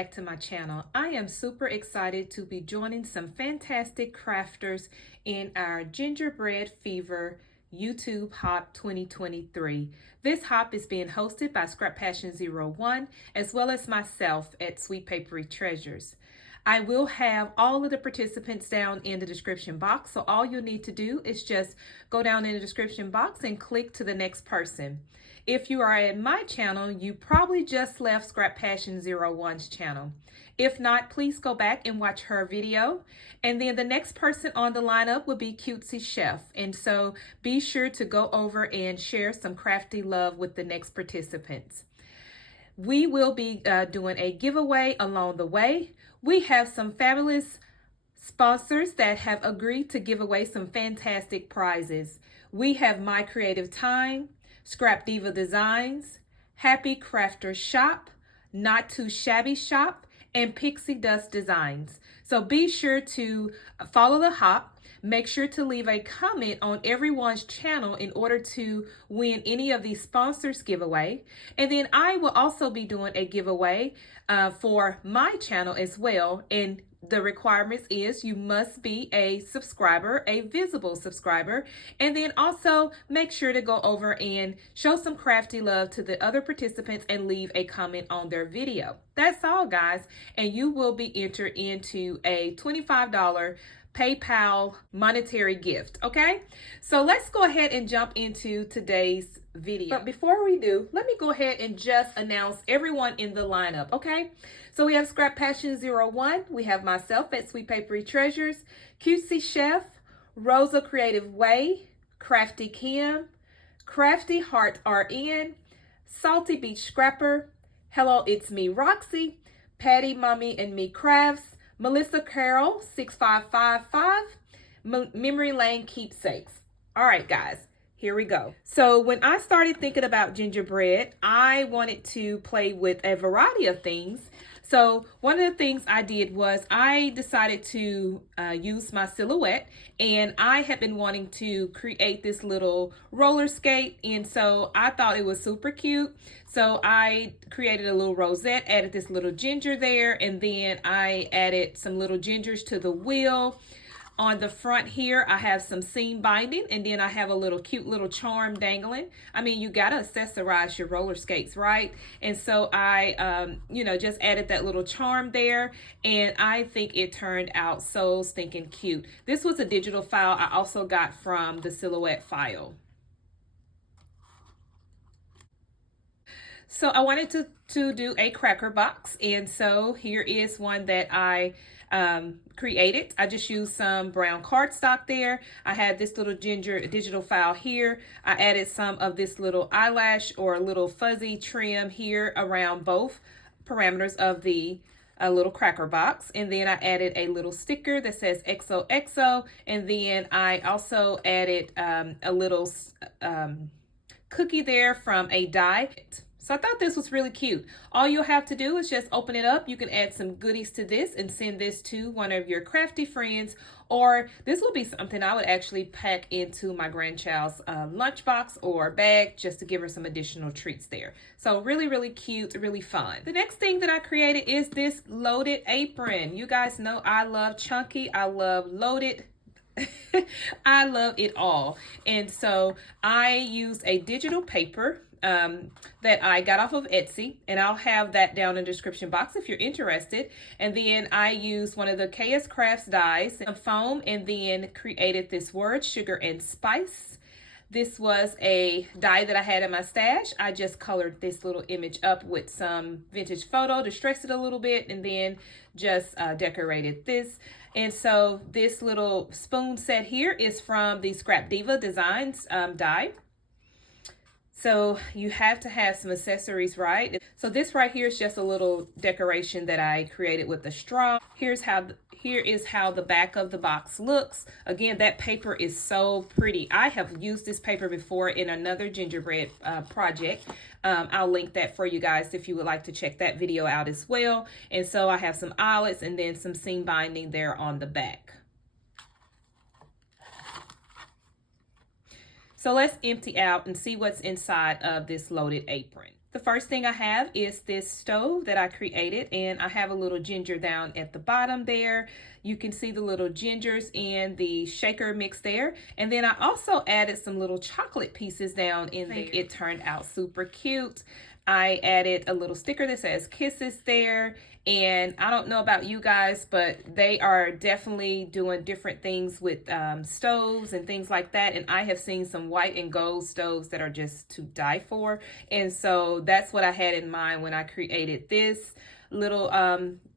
back to my channel. I am super excited to be joining some fantastic crafters in our Gingerbread Fever YouTube Hop 2023. This hop is being hosted by Scrap Passion 01 as well as myself at Sweet Papery Treasures. I will have all of the participants down in the description box, so all you'll need to do is just go down in the description box and click to the next person. If you are at my channel, you probably just left Scrap Passion 01's channel. If not, please go back and watch her video. And then the next person on the lineup will be Cutesy Chef. And so be sure to go over and share some crafty love with the next participants. We will be doing a giveaway along the way. We have some fabulous sponsors that have agreed to give away some fantastic prizes. We have Mycreativetime, scrapdivadesigns, HappyCrafter Shop, Not Too Shabby Shop, and Pixi Designs. So be sure to follow the hop. Make sure to leave a comment on everyone's channel in order to win any of these sponsors giveaway. And then I will also be doing a giveaway for my channel as well. And the requirements is you must be a subscriber, a visible subscriber, and then also make sure to go over and show some crafty love to the other participants and leave a comment on their video. That's all, guys, and you will be entered into a $25 PayPal monetary gift. Okay, so let's go ahead and jump into today's video. But before we do, let me go ahead and just announce everyone in the lineup. Okay, so we have Scrap Passion 01, we have myself at Sweet Papery Treasures, Cutesy Chef, Rosa Creative Way, Crafty Kim, Crafty Heart RN, Salty Beach Scrapper, Hello It's Me Roxy, Patty Mommy and Me Crafts, Melissa Carroll 6555, Memory Lane Keepsakes. All right, guys, here we go. So when I started thinking about gingerbread, I wanted to play with a variety of things. So one of the things I did was I decided to use my silhouette, and I had been wanting to create this little roller skate, and so I thought it was super cute. So I created a little rosette, added this little ginger there, and then I added some little gingers to the wheel. On the front here, I have some seam binding, and then I have a little cute little charm dangling. I mean, you gotta accessorize your roller skates, right? And so I, just added that little charm there, and I think it turned out so stinking cute. This was a digital file I also got from the Silhouette file. So I wanted to do a cracker box, and so here is one that I created. I just used some brown cardstock there. I had this little ginger digital file here. I added some of this little eyelash or little fuzzy trim here around both parameters of the little cracker box, and then I added a little sticker that says XOXO, and then I also added a little cookie there from a die. So I thought this was really cute. All you'll have to do is just open it up. You can add some goodies to this and send this to one of your crafty friends, or this will be something I would actually pack into my grandchild's lunchbox or bag just to give her some additional treats there. So really, really cute, really fun. The next thing that I created is this loaded apron. You guys know I love chunky, I love loaded. I love it all. And so I used a digital paper that I got off of Etsy, and I'll have that down in the description box if you're interested. And then I used one of the kscraft dies, some foam, and then created this word sugar and spice. This was a die that I had in my stash. I just colored this little image up with some vintage photo, distressed it a little bit, and then just decorated this. And so this little spoon set here is from the scrapdivadesigns die. So you have to have some accessories, right? So this right here is just a little decoration that I created with the straw. Here is how the back of the box looks. Again, that paper is so pretty. I have used this paper before in another gingerbread project. I'll link that for you guys if you would like to check that video out as well. And so I have some eyelets and then some seam binding there on the back. So let's empty out and see what's inside of this loaded apron. The first thing I have is this stove that I created, and I have a little ginger down at the bottom there. You can see the little gingers in the shaker mix there. And then I also added some little chocolate pieces down in there. It turned out super cute. I added a little sticker that says kisses there. And I don't know about you guys, but they are definitely doing different things with stoves and things like that. And I have seen some white and gold stoves that are just to die for. And so that's what I had in mind when I created this little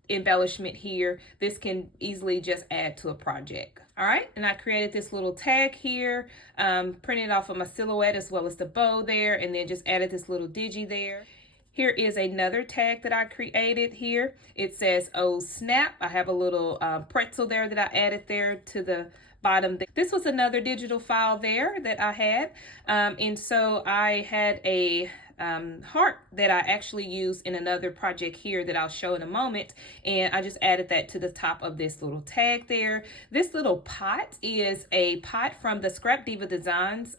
embellishment here. This can easily just add to a project. All right, and I created this little tag here, printed off of my silhouette as well as the bow there, and then just added this little digi there. Here is another tag that I created here. It says, "Oh snap." I have a little pretzel there that I added there to the bottom. This was another digital file there that I had. And so I had a heart that I actually used in another project here that I'll show in a moment. And I just added that to the top of this little tag there. This little pot is a pot from the scrapdivadesigns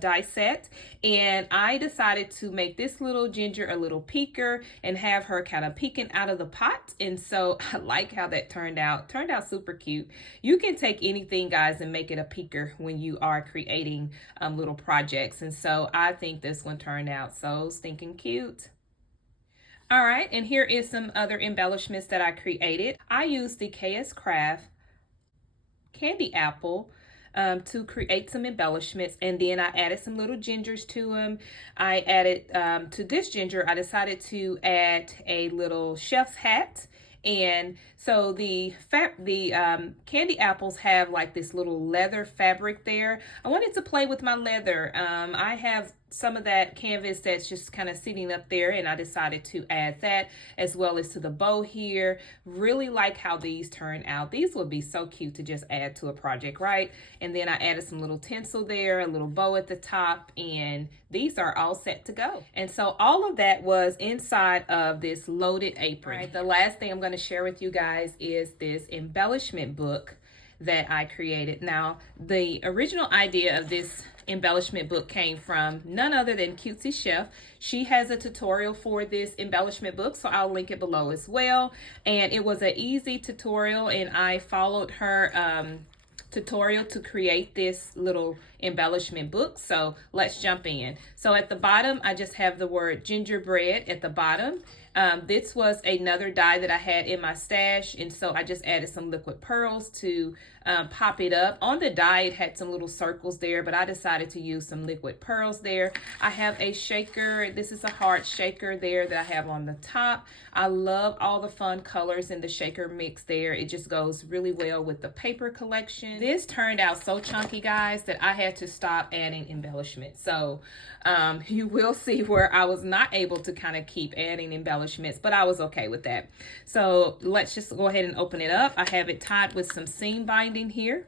die set, and I decided to make this little ginger a little peeker and have her kind of peeking out of the pot. And so I like how that turned out super cute. You can take anything, guys, and make it a peeker when you are creating little projects, and so I think this one turned out so stinking cute. All right, and here is some other embellishments that I created. I used the kscraft candy apple to create some embellishments, and then I added some little gingers to them. I added to this ginger, I decided to add a little chef's hat. And so the candy apples have like this little leather fabric there. I wanted to play with my leather. I have some of that canvas that's just kind of sitting up there, and I decided to add that as well as to the bow here. Really like how these turn out. These would be so cute to just add to a project, right? And then I added some little tinsel there, a little bow at the top, and these are all set to go. And so all of that was inside of this loaded apron. Right, the last thing I'm going to share with you guys is this embellishment book that I created. Now, the original idea of this embellishment book came from none other than Cutesy Chef. She has a tutorial for this embellishment book, so I'll link it below as well. And it was an easy tutorial, and I followed her tutorial to create this little embellishment book. So let's jump in. So at the bottom, I just have the word gingerbread at the bottom. This was another die that I had in my stash, and so I just added some liquid pearls to pop it up. On the die, it had some little circles there, but I decided to use some liquid pearls there. I have a shaker. This is a heart shaker there that I have on the top. I love all the fun colors in the shaker mix there. It just goes really well with the paper collection. This turned out so chunky, guys, that I had to stop adding embellishment. So you will see where I was not able to kind of keep adding embellishments, but I was okay with that. So let's just go ahead and open it up. I have it tied with some seam binding here.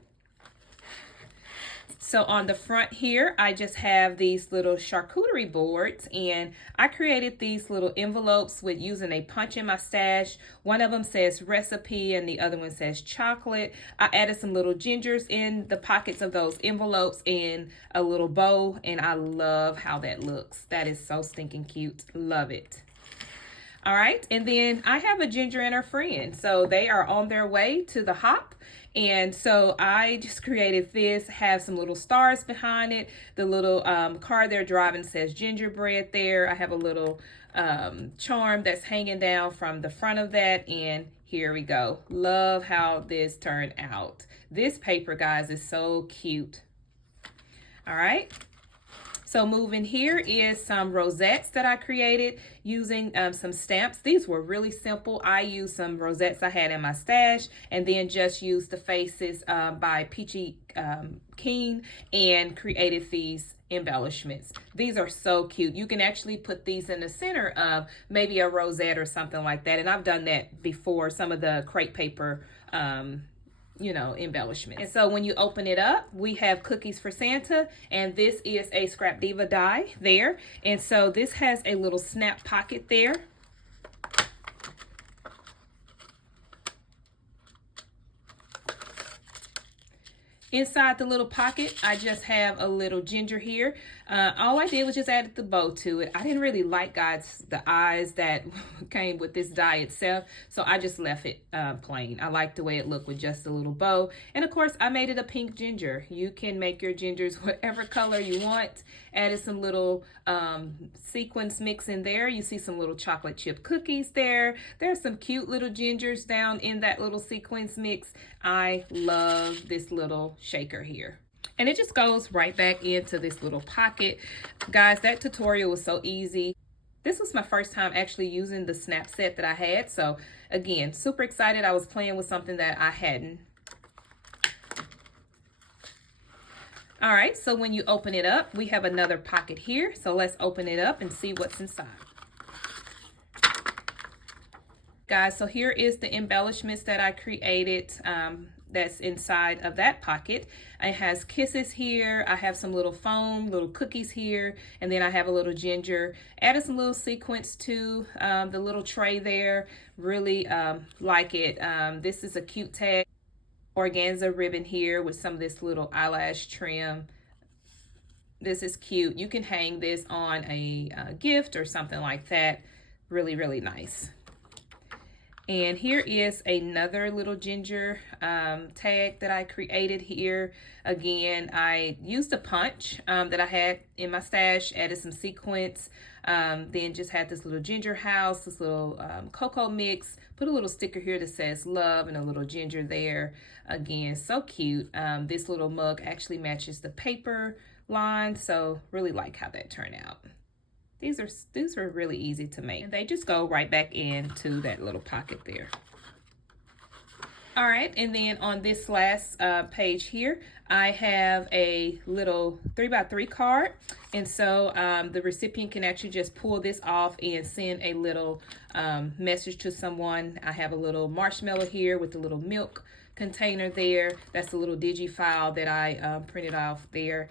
So on the front here, I just have these little charcuterie boards, and I created these little envelopes with using a punch in my stash. One of them says recipe and the other one says chocolate. I added some little gingers in the pockets of those envelopes and a little bow, and I love how that looks. That is so stinking cute. Love it. All right, and then I have a ginger and her friend. So they are on their way to the hop. And so I just created this, have some little stars behind it. The little car they're driving says gingerbread there. I have a little charm that's hanging down from the front of that. And here we go. Love how this turned out. This paper, guys, is so cute. All right. So moving here is some rosettes that I created using some stamps. These were really simple. I used some rosettes I had in my stash and then just used the faces by Peachy Keen and created these embellishments. These are so cute. You can actually put these in the center of maybe a rosette or something like that. And I've done that before, some of the crepe paper you know, embellishment. And so when you open it up, we have cookies for Santa, and this is a Scrap Diva die there. And so this has a little snap pocket there. Inside the little pocket, I just have a little ginger here. All I did was just add the bow to it. I didn't really like, guys, the eyes that came with this die itself, so I just left it plain. I like the way it looked with just a little bow. And of course, I made it a pink ginger. You can make your gingers whatever color you want. Added some little sequins mix in there. You see some little chocolate chip cookies there. There's some cute little gingers down in that little sequins mix. I love this little shaker here. And it just goes right back into this little pocket. Guys, that tutorial was so easy. This was my first time actually using the snap set that I had. So again, super excited. I was playing with something that I hadn't. All right, so when you open it up, we have another pocket here. So let's open it up and see what's inside. Guys, so here is the embellishments that I created that's inside of that pocket. It has kisses here. I have some little foam, little cookies here, and then I have a little ginger. Added some little sequins to the little tray there. Really like it. This is a cute tag. Organza ribbon here with some of this little eyelash trim. This is cute. You can hang this on a gift or something like that. Really, really nice. And here is another little ginger tag that I created here. Again, I used a punch that I had in my stash, added some sequins, then just had this little ginger house, this little cocoa mix, put a little sticker here that says love and a little ginger there. Again, so cute. This little mug actually matches the paper line, so really like how that turned out. These are really easy to make. And they just go right back into that little pocket there. All right, and then on this last page here, I have a little 3x3 card. And so the recipient can actually just pull this off and send a little message to someone. I have a little marshmallow here with a little milk container there. That's a little digi file that I printed off there.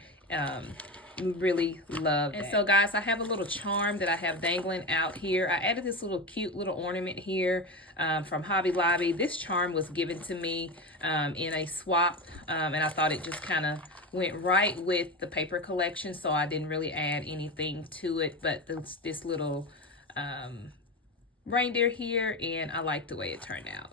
Really love that. And so guys, I have a little charm that I have dangling out here. I added this little cute little ornament here from Hobby Lobby. This charm was given to me in a swap, and I thought it just kind of went right with the paper collection, so I didn't really add anything to it, but this little reindeer here, and I like the way it turned out.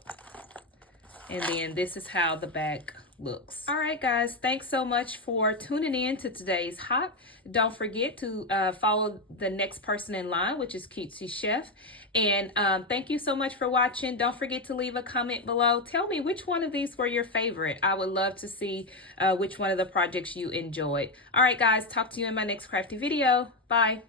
And then this is how the back looks. All right, guys, thanks so much for tuning in to today's hop. Don't forget to follow the next person in line, which is Cutesy Chef. And thank you so much for watching. Don't forget to leave a comment below. Tell me which one of these were your favorite. I would love to see which one of the projects you enjoyed. All right, guys, talk to you in my next crafty video. Bye.